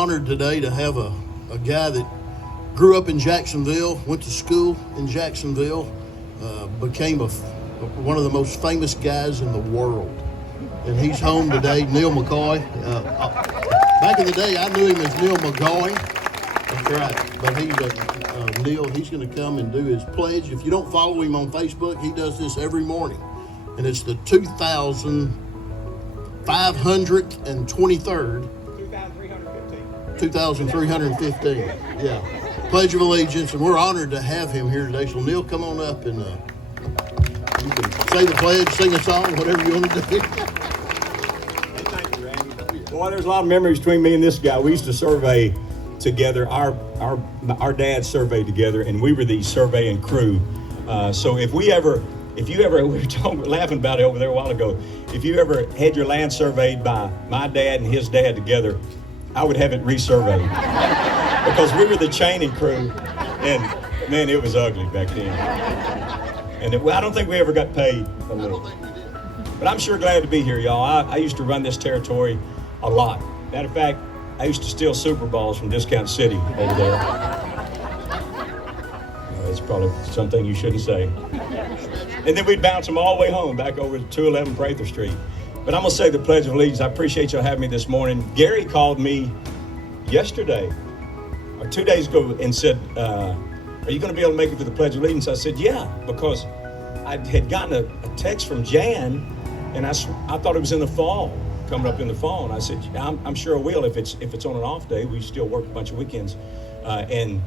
Honored today to have a guy that grew up in Jacksonville, went to school in Jacksonville, became one of the most famous guys in the world. And he's home today, Neil Mccoy. Back in the day, I knew him as Neil Mccoy. That's right. But he's Neil, he's going to come and do his pledge. If you don't follow him on Facebook, he does this every morning. And it's the 2,523rd 2,315. Yeah. Pledge of Allegiance, and we're honored to have him here today. So Neil, come on up and you can say the pledge, sing a song, whatever you want to do. Hey, thank you, Randy. Boy, there's a lot of memories between me and this guy. We used to survey together. Our dads surveyed together, and we were the surveying crew. So if you ever, we were laughing about it over there a while ago. If you ever had your land surveyed by my dad and his dad together, I would have it resurveyed because we were the chaining crew, and man, it was ugly back then. And I don't think we ever got paid a little. But I'm sure glad to be here, y'all. I used to run this territory a lot. Matter of fact, I used to steal Super Balls from Discount City over there. That's probably something you shouldn't say. And then we'd bounce them all the way home, back over to 211 Prather Street. But I'm going to say the Pledge of Allegiance. I appreciate y'all having me this morning. Gary called me yesterday, or 2 days ago, and said, are you going to be able to make it to the Pledge of Allegiance? I said, yeah, because I had gotten a text from Jan, and I thought it was in the fall, coming up in the fall. And I said, I'm sure I will if it's on an off day. We still work a bunch of weekends. And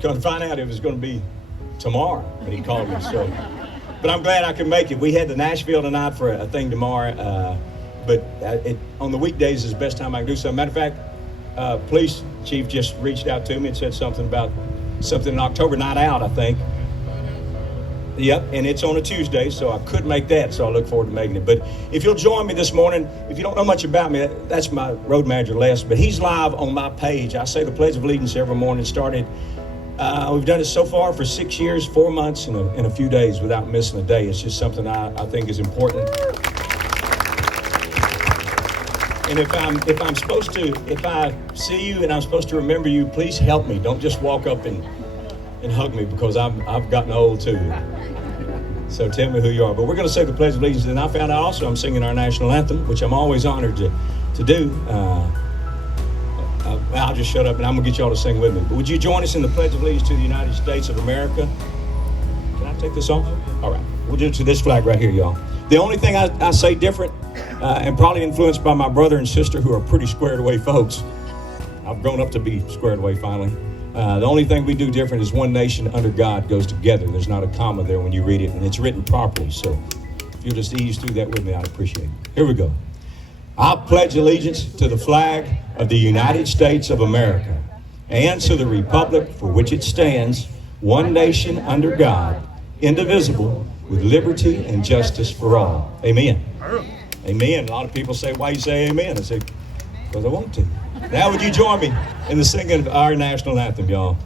come to find out it was going to be tomorrow when he called me. So. But I'm glad I could make it. We had the Nashville tonight for a thing tomorrow, but on the weekdays is the best time I can do something. Matter of fact, police chief just reached out to me and said something about something in October, Night Out, I think. Yep, and it's on a Tuesday, so I could make that, so I look forward to making it. But if you'll join me this morning, if you don't know much about me, that's my road manager, Les, but he's live on my page. I say the Pledge of Allegiance every morning, started. We've done it so far for 6 years, 4 months, and a few days without missing a day. It's just something I think is important. And if I see you and I'm supposed to remember you, please help me. Don't just walk up and hug me because I've gotten old too. So tell me who you are. But we're going to say the Pledge of Allegiance. And I found out also I'm singing our national anthem, which I'm always honored to do. I'll just shut up and I'm going to get y'all to sing with me. But would you join us in the Pledge of Allegiance to the United States of America? Can I take this off? All right. We'll do it to this flag right here, y'all. The only thing I say different, and probably influenced by my brother and sister who are pretty squared away folks. I've grown up to be squared away finally. The only thing we do different is one nation under God goes together. There's not a comma there when you read it, and it's written properly. So if you'll just ease through that with me, I'd appreciate it. Here we go. I pledge allegiance to the flag of the United States of America and to the republic for which it stands, one nation under God, indivisible, with liberty and justice for all. Amen. Amen. A lot of people say, why you say amen? I say, because I want to. Now would you join me in the singing of our national anthem, y'all?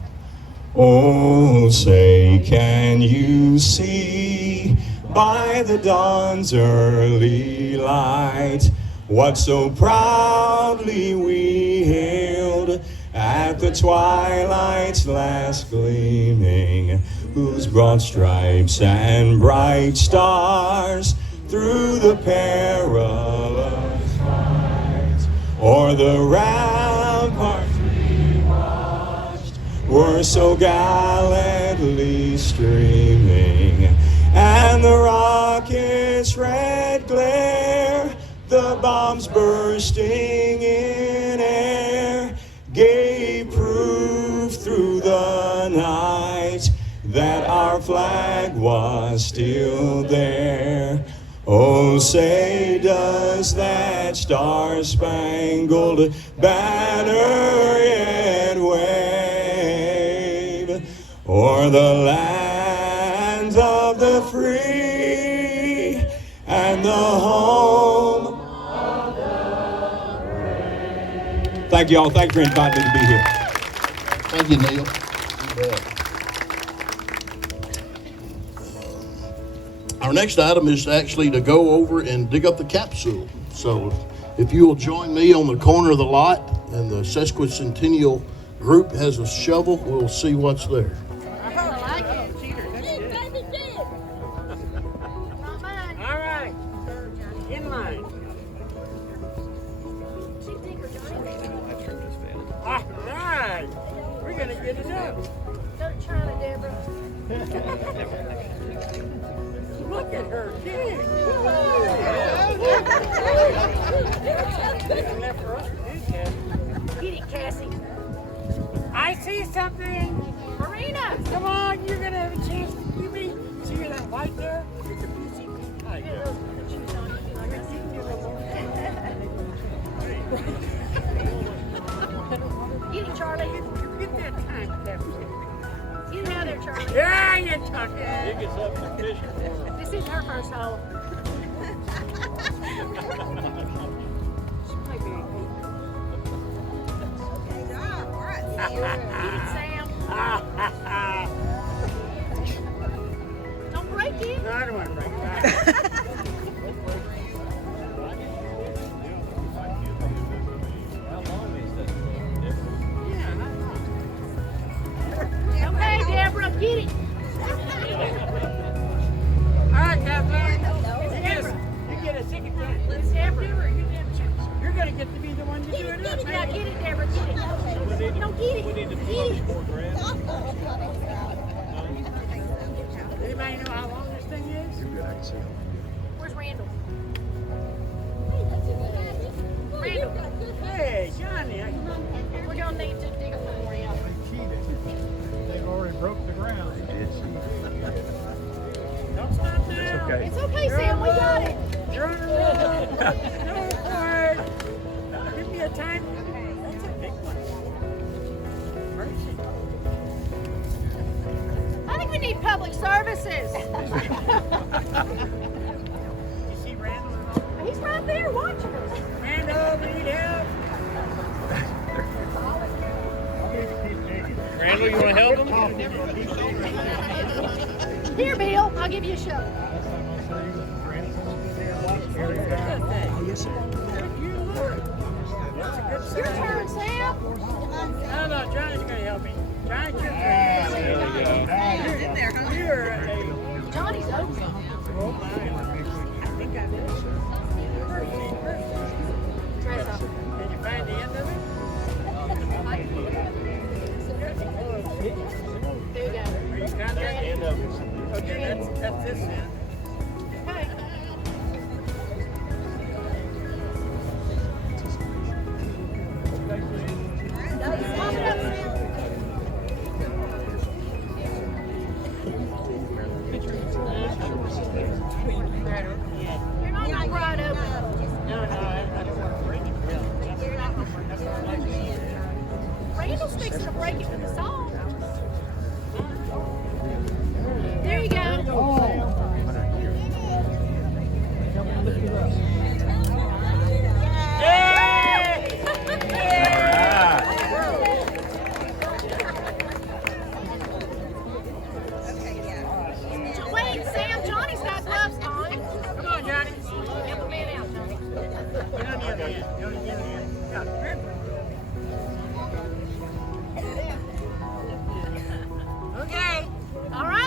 Oh, say, can you see by the dawn's early light what so proudly we hailed at the twilight's last gleaming, whose broad stripes and bright stars through the perilous fight o'er the ramparts we watched were so gallantly streaming, and the rocket's red glare, the bombs bursting in air, gave proof through the night that our flag was still there. Oh, say, does that star-spangled banner yet wave o'er the land of the free and the home of the brave? Thank you all. Thank you for inviting me to be here. Thank you, Neil. You bet. Our next item is actually to go over and dig up the capsule. So if you will join me on the corner of the lot, and the sesquicentennial group has a shovel. We'll see what's there. I like it. Not mine. All right. In line. All right. We're going to get it up. Go to China, Deborah. Look at her dig. Get it, Cassie. I see something. Marina. Come on, you're going to have a chance. You mean, see that white there? It's a piece of I Get know. those shoes on. You feel like You can get a little- Get it, Charlie. You get that time, Captain. Get it out there, Charlie. Yeah, you're talking. This isn't her first hole. She might be. Get it, Sam. Don't break it. No, I don't want to break it. Okay, Deborah, get it. All right, Kathleen. You get a second chance. Let's Deborah, you have a chance. You're going to get to be the one to do it up. Now get it, Deborah, get it. No, get it. Get it. Anybody know how long this thing is? Where's Randall? Randall, Hey, Johnny. we're gonna need to dig a hole for you. They already broke the ground. Don't stop now. It's okay, Sam, we got it. You're on a roll. Go for it. Give me a time. That's a big one. Mercy. I think we need public services. You see Randall and all? He's right there watching us. Randall, we need help. Randall, you want to help him? Here, Bill, I'll give you a shovel. Yes, sir. It's your turn, Sam. No, Johnny's going to help me. Johnny's your turn. You're a... Johnny's open. Oh, my. I think I did. Dress up. Did you find the end of it? There you go. Or you got that end of it? Okay, that's this end. Okay. Pop it up, Sam. You're not gonna pry it open. No, I don't want to break it. You're not gonna break it. Randall's fixing to break it with the saw. There you go. Wait, Sam, Johnny's got gloves on. Come on, Johnny. Help a man out, Johnny. Get on the other end. Get on the other end. Yeah. Okay. All right.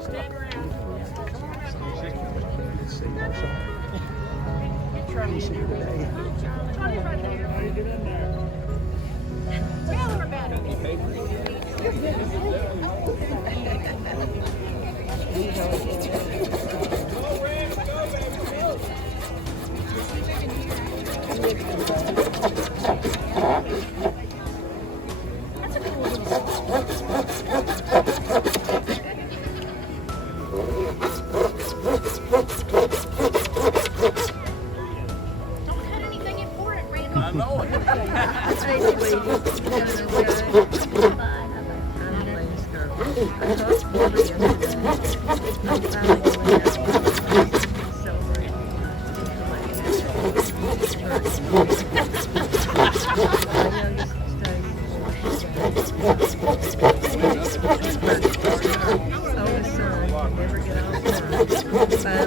Stand around. Get Charlie in there. Johnny's right there. Get in there. Tell her about it. That's a cool little Don't cut anything important, Randall. I know Never get off.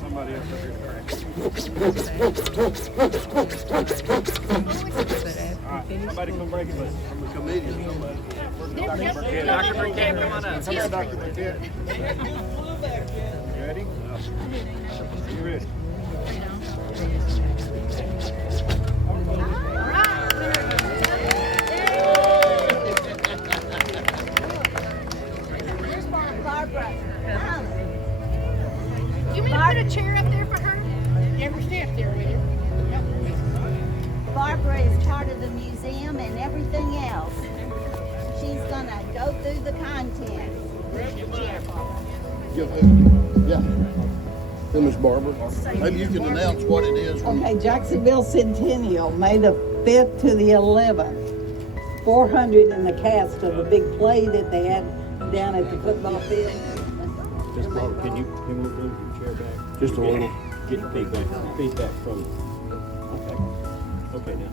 Somebody else up here cracked. Alright, somebody come break it loose. I'm a comedian. Dr. Burkett, come on up. Come here, Dr. Burkett. You ready? You ready? You mean to put a chair up there for her? Ever stand there with you? Barbara is part of the museum and everything else. She's gonna go through the contents. Yeah. Then Miss Barbara, maybe you can announce what it is. Okay, Jacksonville Centennial, May the 5th to the 11th. 400 in the cast of a big play that they had down at the football field. Just Barbara, can you move your chair back? Just a little. Get feedback from. Okay now.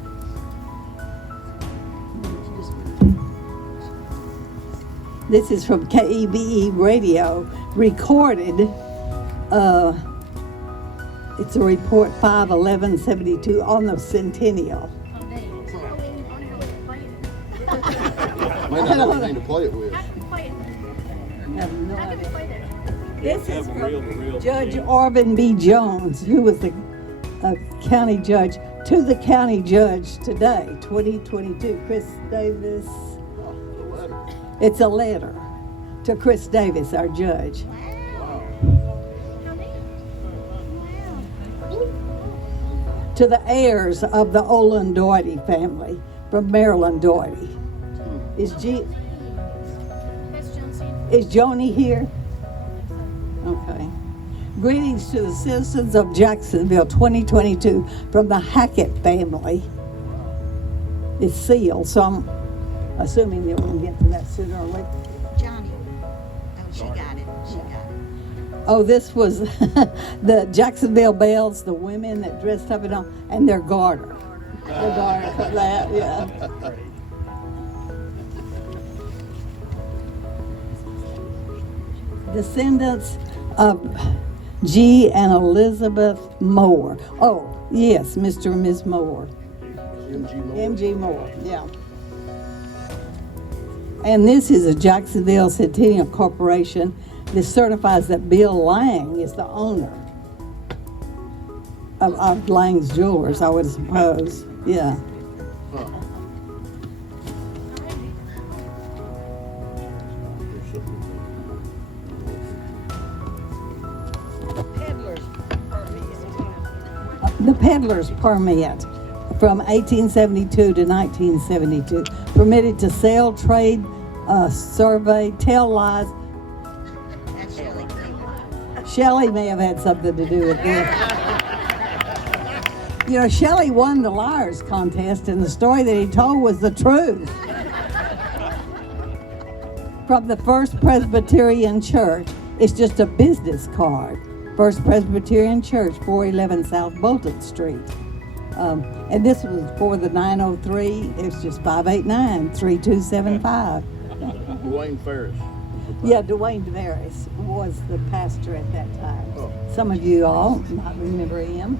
This is from KEBE Radio, recorded. It's a report 5/11/72 on the Centennial. May not have anything to play it with. How can we play it? Have no How can we idea. play that? This is Have a real from Judge Orvin B. Jones, who was the county judge, to the county judge today, 2022. Chris Davis. It's a letter to Chris Davis, our judge. To the heirs of the Olin Doherty family from Maryland Doherty. Is That's Jonesy. Joni here? Okay. Greetings to the citizens of Jacksonville 2022 from the Hackett family. It's sealed, so I'm assuming that we'll get to that sooner or later. Johnny. Oh, she got it. She got it. Oh, this was the Jacksonville Bells, the women that dressed up and their garter. The garter for that, yeah. Descendants of G. and Elizabeth Moore. Oh, yes, Mr. and Ms. Moore. M.G. Moore, yeah. And this is a Jacksonville Centennial Corporation. This certifies that Bill Lang is the owner of Lang's Jewelers, I would suppose. Yeah. The peddler's permit from 1872 to 1972, permitted to sell, trade, survey, tell lies. That's Shelley Cleveland. Shelley may have had something to do with this. You know, Shelley won the liars contest, and the story that he told was the truth. From the First Presbyterian Church, it's just a business card. First Presbyterian Church, 411 South Bolton Street. And this was for the 903. It's just 589-3275. Dwayne Ferris. Yeah, Dwayne Ferris was the pastor at that time. Oh. Some of you all might remember him.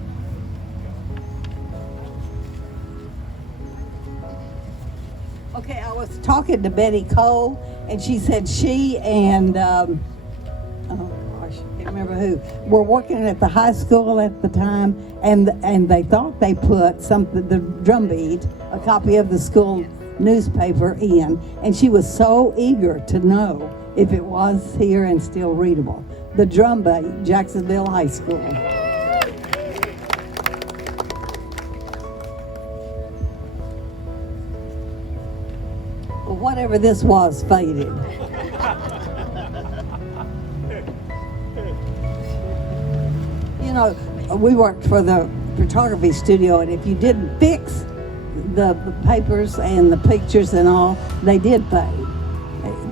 Okay, I was talking to Betty Cole, and she said she and oh gosh, I can't remember who, were working at the high school at the time, and they thought they put the drumbeat, a copy of the school newspaper in, and she was so eager to know if it was here and still readable. The drumbeat, Jacksonville High School. Well, whatever this was faded. You know, we worked for the photography studio, and if you didn't fix the papers and the pictures and all, they did fade.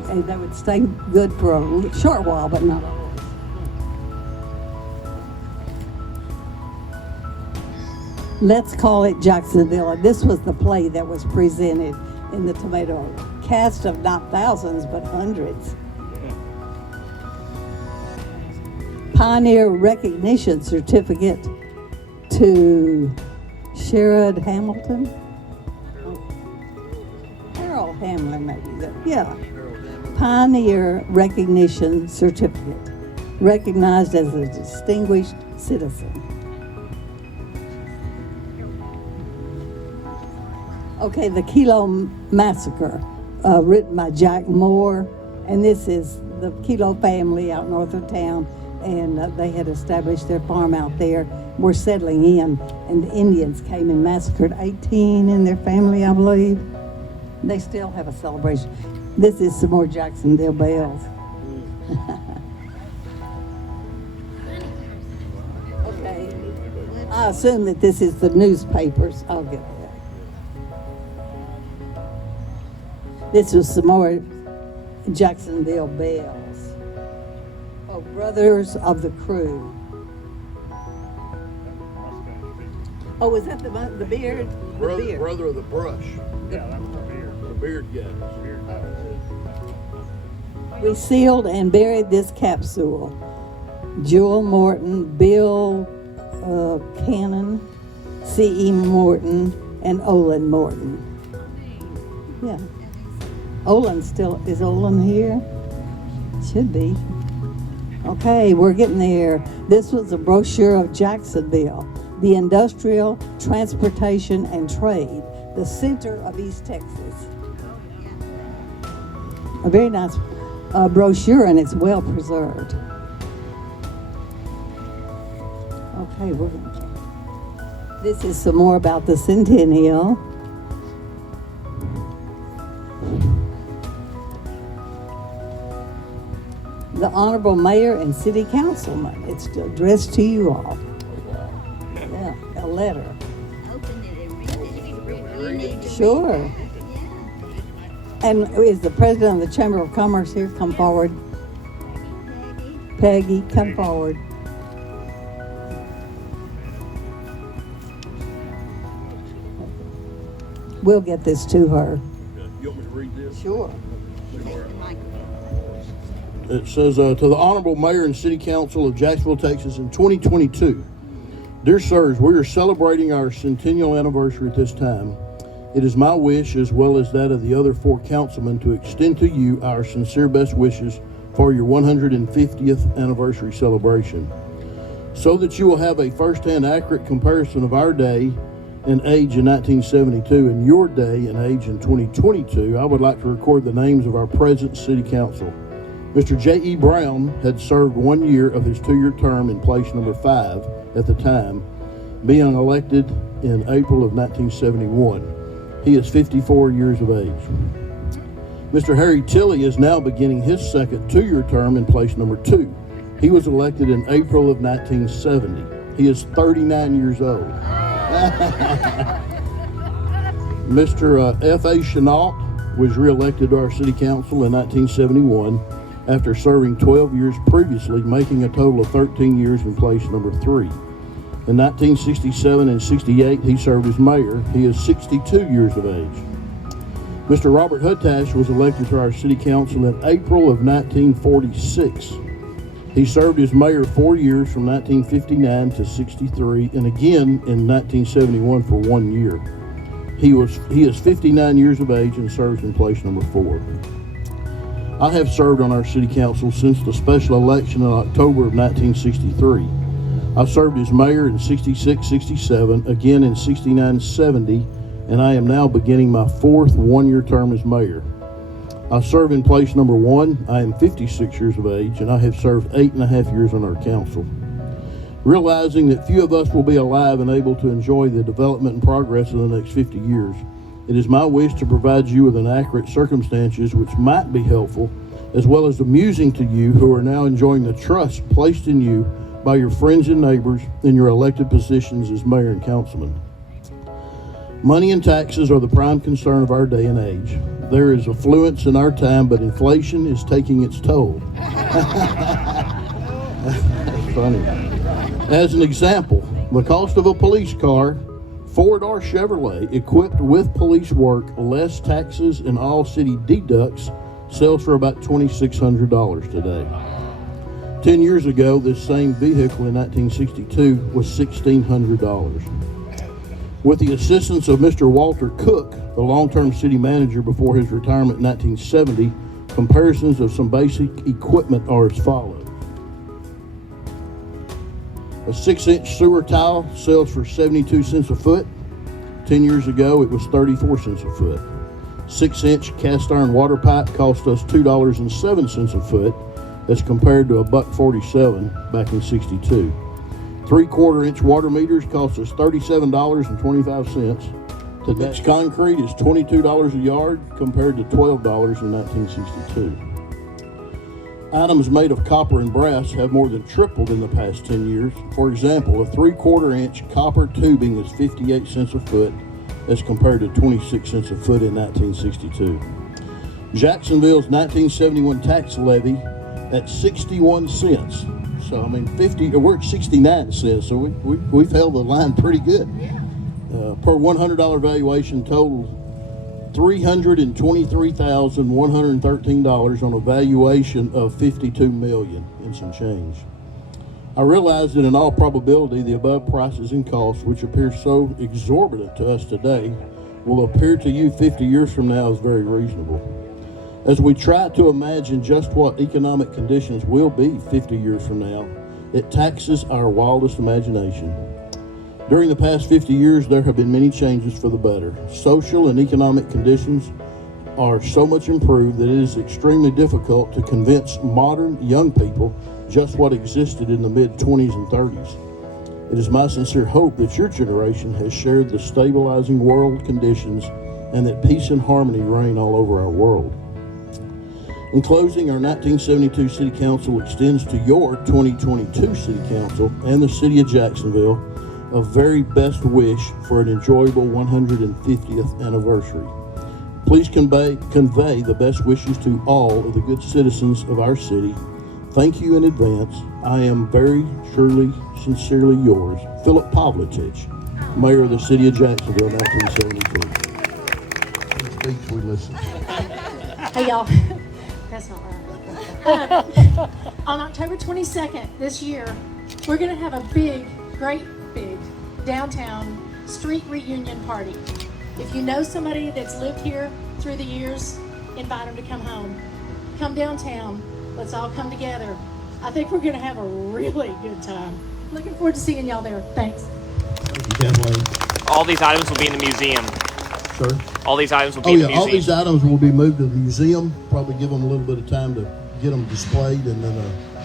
And they would stay good for a short while, but not always. Let's call it Jacksonville. And this was the play that was presented in the Tomato cast of not thousands, but hundreds. Pioneer Recognition Certificate to Sherrod Hamilton. Harold Hamlin, maybe. Yeah. Pioneer Recognition Certificate. Recognized as a distinguished citizen. Okay, the Kilo Massacre, written by Jack Moore, and this is the Kilo family out north of town, and they had established their farm out there, were settling in, and the Indians came and massacred 18 in their family, I believe. They still have a celebration. This is some more Jacksonville bells. Okay, I assume that this is the newspapers. I'll get that. This was some more Jacksonville bells. Oh, Brothers of the Crew. Oh, was that the beard? The beard. Brother of the Brush. Yeah, that was the beard. The beard guy. We sealed and buried this capsule. Jewel Morton, Bill Cannon, C.E. Morton, and Olin Morton. Yeah. Is Olin here? Should be. Okay, we're getting there. This was a brochure of Jacksonville, the industrial, transportation, and trade, the center of East Texas. A very nice brochure, and it's well preserved. Okay, this is some more about the Centennial. The Honorable Mayor and City Councilman. It's addressed to you all. Yeah, a letter. Open it and read it. Sure. And is the President of the Chamber of Commerce here? Come forward. Peggy, come forward. We'll get this to her. You want me to read this? Sure. It says, to the Honorable Mayor and City Council of Jacksonville, Texas in 2022. Dear sirs, we are celebrating our centennial anniversary at this time. It is my wish, as well as that of the other 4 councilmen, to extend to you our sincere best wishes for your 150th anniversary celebration. So that you will have a first-hand accurate comparison of our day and age in 1972 and your day and age in 2022, I would like to record the names of our present City Council. Mr. J.E. Brown had served 1 year of his 2-year term in place number 5 at the time, being elected in April of 1971. He is 54 years of age. Mr. Harry Tilley is now beginning his second 2-year term in place number 2. He was elected in April of 1970. He is 39 years old. Mr. F.A. Chenault was reelected to our City Council in 1971 after serving 12 years previously, making a total of 13 years in place number 3. In 1967 and 68, he served as mayor. He is 62 years of age. Mr. Robert Huttash was elected to our City Council in April of 1946. He served as mayor 4 years from 1959 to 63 and again in 1971 for 1 year. He is 59 years of age and serves in place number 4. I have served on our City Council since the special election in October of 1963. I served as mayor in 66, 67, again in 69, 70, and I am now beginning my 4th 1-year term as mayor. I serve in place number 1. I am 56 years of age, and I have served 8.5 years on our council. Realizing that few of us will be alive and able to enjoy the development and progress of the next 50 years, it is my wish to provide you with an accurate circumstances which might be helpful, as well as amusing to you who are now enjoying the trust placed in you by your friends and neighbors in your elected positions as mayor and councilman. Money and taxes are the prime concern of our day and age. There is affluence in our time, but inflation is taking its toll. That's funny. As an example, the cost of a police car 4-door Chevrolet equipped with police work, less taxes, and all city deducts sells for about $2,600 today. 10 years ago, this same vehicle in 1962 was $1,600. With the assistance of Mr. Walter Cook, the long-term city manager before his retirement in 1970, comparisons of some basic equipment are as follows. A 6-inch sewer tile sells for 72 cents a foot. 10 years ago, it was 34 cents a foot. 6-inch cast iron water pipe cost us $2.07 a foot, as compared to $1.47 back in '62. 3/4-inch water meters cost us $37.25. Today's concrete is $22 a yard compared to $12 in 1962. Items made of copper and brass have more than tripled in the past 10 years. For example, a 3/4-inch copper tubing is 58 cents a foot as compared to 26 cents a foot in 1962. Jacksonville's 1971 tax levy at 61 cents. So, I mean, we're at 69 cents, so we've held the line pretty good. Per $100 valuation totaled $323,113 on a valuation of $52 million and some change. I realize that in all probability, the above prices and costs, which appear so exorbitant to us today, will appear to you 50 years from now as very reasonable. As we try to imagine just what economic conditions will be 50 years from now, it taxes our wildest imagination. During the past 50 years, there have been many changes for the better. Social and economic conditions are so much improved that it is extremely difficult to convince modern young people just what existed in the mid-20s and 30s. It is my sincere hope that your generation has shared the stabilizing world conditions and that peace and harmony reign all over our world. In closing, our 1972 City Council extends to your 2022 City Council and the City of Jacksonville a very best wish for an enjoyable 150th anniversary. Please convey the best wishes to all of the good citizens of our city. Thank you in advance. I am very truly, sincerely yours, Philip Pavlovich, Mayor of the City of Jacksonville, 1972. When he speaks, we listen. Hey, y'all. That's not right. On October 22nd this year, we're going to have a great big downtown street reunion party. If you know somebody that's lived here through the years, invite them to come home. Come downtown. Let's all come together. I think we're going to have a really good time. Looking forward to seeing y'all there. Thanks. Thank you, Kathleen. All these items will be in the museum. Sir? All these items will be in the museum. All these items will be moved to the museum. Probably give them a little bit of time to get them displayed, and then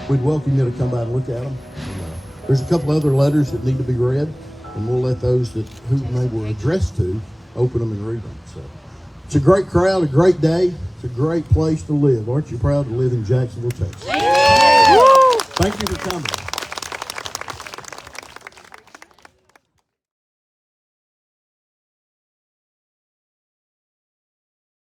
we'd welcome you to come by and look at them. And, there's a couple other letters that need to be read, and we'll let those who they were addressed to open them and read them. So it's a great crowd, a great day. It's a great place to live. Aren't you proud to live in Jacksonville, Texas? Thank you for coming.